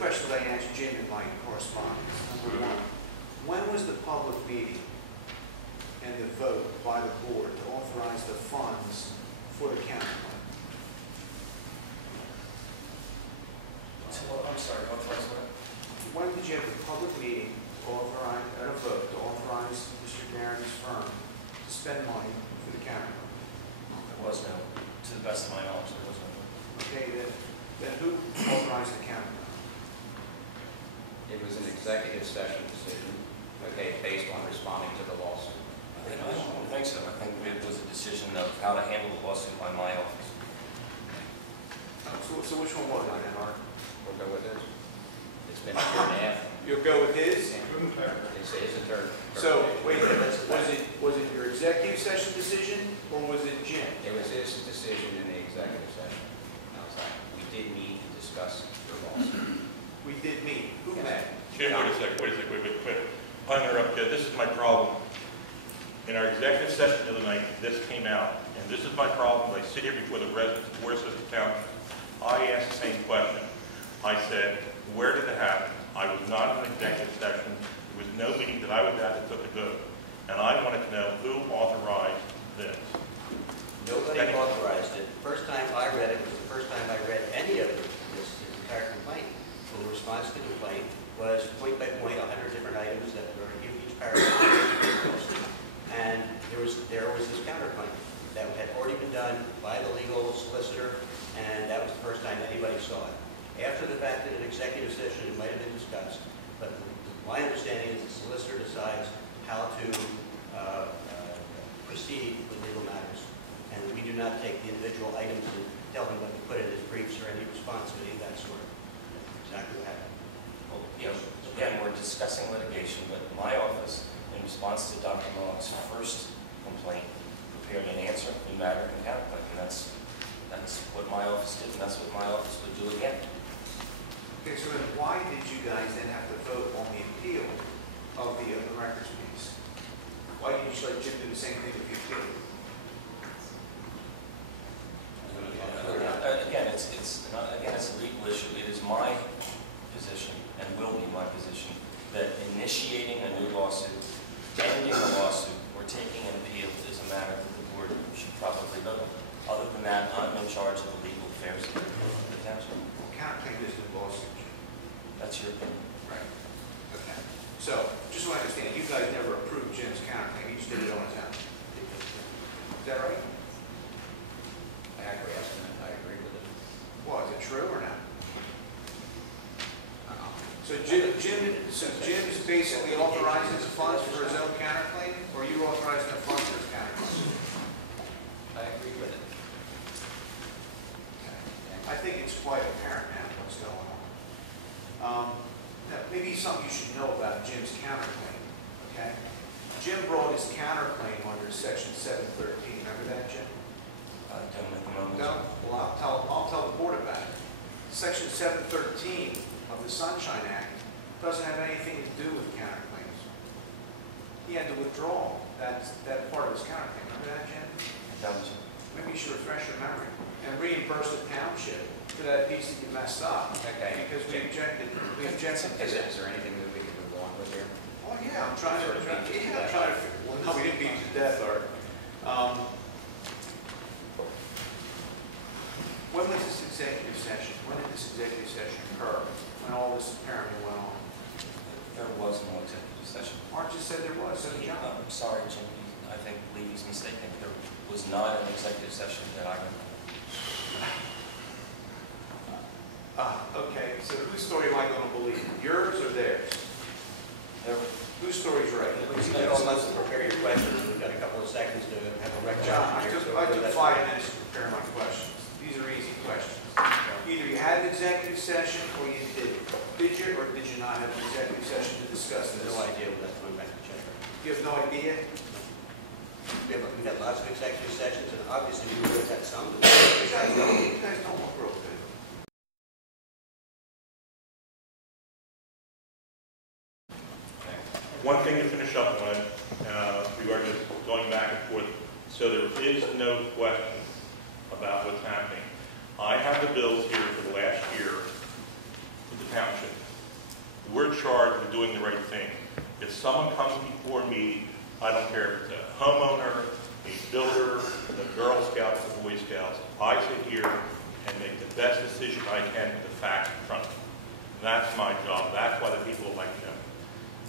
questions I asked Jim in my correspondence. Number one, when was the public meeting and the vote by the board to authorize the funds for the counterclaim? I'm sorry, authorize what? When did you have a public meeting authorize, and a vote to authorize Mr. Garen's firm to spend money for the counterclaim? There was no, to the best of my knowledge, there was no. Okay, then who authorized the counterclaim? It was an executive session decision, okay, based on responding to the lawsuit. I don't think so. I think it was a decision of how to handle the lawsuit by my office. So which one was it, Art? We'll go with his. It's been a year and a half. You'll go with his? It's his attorney. So, wait a minute, was it your executive session decision, or was it Jim? It was his decision in the executive session. I was like, we did meet to discuss your lawsuit. We did meet. Who met? Jim, wait a second, wait. I'll interrupt you. This is my problem. In our executive session the other night, this came out, and this is my problem. I sit here before the residents of Worcester Township. I asked the same question. I said, where did it happen? I was not in an executive session. There was no meeting that I was at that took a vote. And I wanted to know who authorized this. Nobody authorized it. The first time I read it was the first time I read any of this entire complaint. So the response to the complaint was point by point, 100 different items that were in each paragraph. And there was this counterclaim that had already been done by the legal solicitor, and that was the first time anybody saw it. After the fact, in an executive session, it might have been discussed, but my understanding is the solicitor decides how to proceed with legal matters. And we do not take the individual items and tell him what to put in his briefs or any responsibility of that sort. That's exactly what happened. Well, you know, again, we're discussing litigation, but my office, in response to Dr. Mohawk's first complaint, prepared an answer in matter and counterclaim, and that's what my office did, and that's what my office would do again. Okay, so then why did you guys then have to vote on the appeal of the records piece? Why didn't you just let Jim do the same thing with the appeal? Again, it's a legal issue. It is my position, and will be my position, that initiating a new lawsuit, ending a lawsuit, or taking an appeal is a matter that the board should probably vote on. Other than that, I'm in charge of the legal affairs of the township. Counterclaim is the lawsuit. That's your opinion. Right. Okay. So, just so I understand, you guys never approved Jim's counterclaim. He just did it on his own. Is that right? I acquiesce in it. I agree with it. Well, is it true or not? So Jim's basically authorizing the funds for his own counterclaim, or you authorizing the funds for his counterclaim? I agree with it. I think it's quite apparent now what's going on. Now, maybe something you should know about Jim's counterclaim, okay? Jim brought his counterclaim under Section 713. Remember that, Jim? Don't at the moment. No? Well, I'll tell the board about it. Section 713 of the Sunshine Act doesn't have anything to do with counterclaims. He had to withdraw that part of his counterclaim. Remember that, Jim? Don't. Maybe you should refresh your memory and reimburse the township for that piece that you messed up. Okay. Because we objected to Is there anything that we can move on with here? Oh, yeah, I'm trying to well, no, we didn't beat you to death, Art. When was this executive session? When did this executive session occur? When all this apparently went on? There was no executive session. Art just said there was, so did John. I'm sorry, Jim. I think he's mistaken. There was not an executive session that I remember. Okay, so whose story am I going to believe? Yours or theirs? Whose story's right? We spent all months to prepare your questions. We've got a couple of seconds to have a record. John, I took 5 minutes to prepare my questions. These are easy questions. Either you had an executive session or you didn't. Did you or did you not have an executive session to discuss this? No idea what that's going back to check. You have no idea? We've had lots of executive sessions, and obviously we would have had some. You guys don't want growth, do you? One thing to finish up on, we are just going back and forth, so there is no question about what's happening. I have the bills here for the last year for the township. charged with doing the right thing. If someone comes before me, I don't care if it's a homeowner, a builder, the Girl Scouts, the Boy Scouts, I sit here and make the best decision I can with the facts in front of me. That's my job. That's why the people would like to know.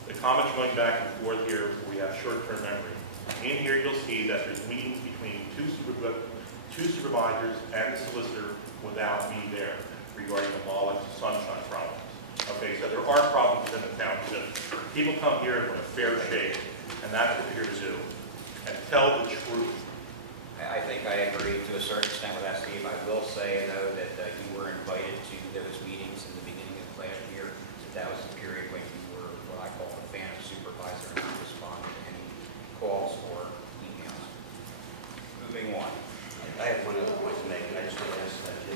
The comments going back and forth here, we have short-term memory. In here, you'll see that there's meetings between two supervisors and the solicitor without me there regarding the Mollusk sunshine problems. Okay, so there are problems in the township. People come here and want a fair shake, and that's what we're here to do, and tell the truth. I think I agree to a certain extent with that, Steve. I will say, though, that you were invited to those meetings in the beginning of last year. So that was the period when you